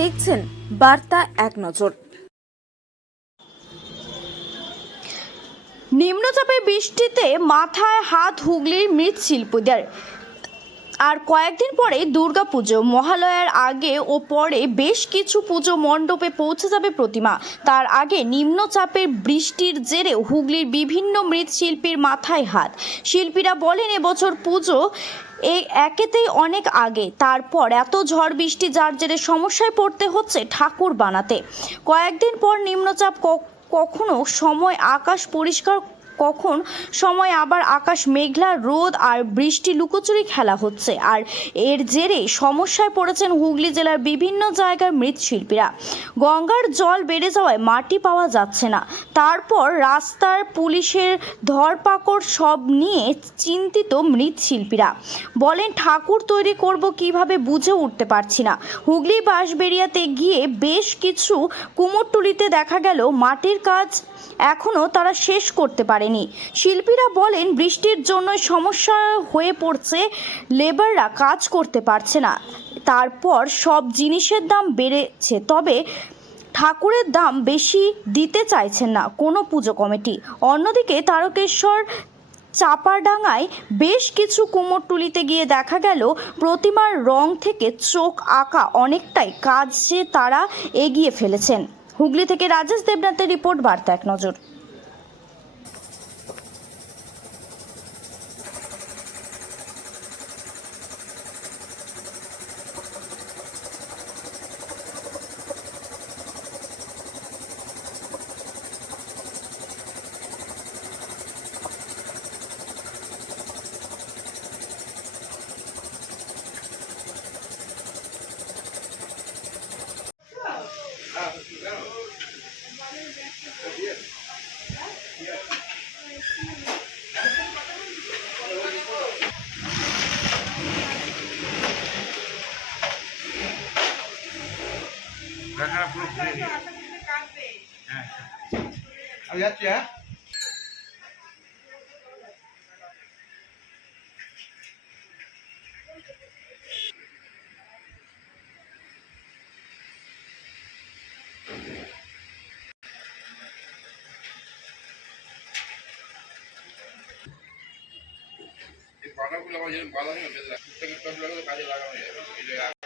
দেখছেন বার্তা এক নজর। নিম্নচাপের বৃষ্টিতে মাথায় হাত হুগলির মৃৎশিল্পীদের। আর কয়েকদিন পরে দুর্গাপুজো, মহালয়ার আগে ও পরে বেশ কিছু পুজো মণ্ডপে পৌঁছে যাবে প্রতিমা। তার আগে নিম্নচাপের বৃষ্টির জেরে হুগলির বিভিন্ন মৃৎশিল্পীর মাথায় হাত। শিল্পীরা বলেন, এবছর পুজো একেতেই অনেক আগে, তারপর এত ঝড় বৃষ্টি, যার জেরে সমস্যায় পড়তে হচ্ছে ঠাকুর বানাতে। কয়েকদিন পর নিম্নচাপ কখনো সময় আকাশ পরিষ্কার, কখন সময় আবার আকাশ মেঘলা, রোদ আর বৃষ্টি লুকোচুরি খেলা হচ্ছে। আর এর জেরে সমস্যায় পড়েছেন হুগলি জেলার বিভিন্ন জায়গার মৃৎশিল্পীরা। গঙ্গার জল বেড়ে যাওয়ায় মাটি পাওয়া যাচ্ছে না, তারপর রাস্তার পুলিশের ধরপাকড়, সব নিয়ে চিন্তিত মৃৎশিল্পীরা। বলেন, ঠাকুর তৈরি করব কিভাবে বুঝে উঠতে পারছি না। হুগলি বাঁশবেড়িয়াতে গিয়ে বেশ কিছু কুমোরটুলিতে দেখা গেল মাটির কাজ এখনও তারা শেষ করতে পারেনি। শিল্পীরা বলেন, বৃষ্টির জন্য সমস্যা হয়ে পড়ছে, লেবাররা কাজ করতে পারছে না, তারপর সব জিনিসের দাম বেড়েছে, তবে ঠাকুরের দাম বেশি দিতে চাইছেন না কোনো পুজো কমিটি। অন্যদিকে তারকেশ্বর চাপাডাঙ্গায় বেশ কিছু কুমোরটুলিতে গিয়ে দেখা গেল প্রতিমার রং থেকে চোখ আঁকা অনেকটাই কাজে তারা এগিয়ে ফেলেছেন। হুগলি থেকে রাজেশ দেবনাথের রিপোর্ট, বার্তা এক নজর। আমি যাচ্ছি। হ্যাঁ, এই পাতাগুলো আমার যেরকম বাঁধানো কাজে লাগানো যাবে।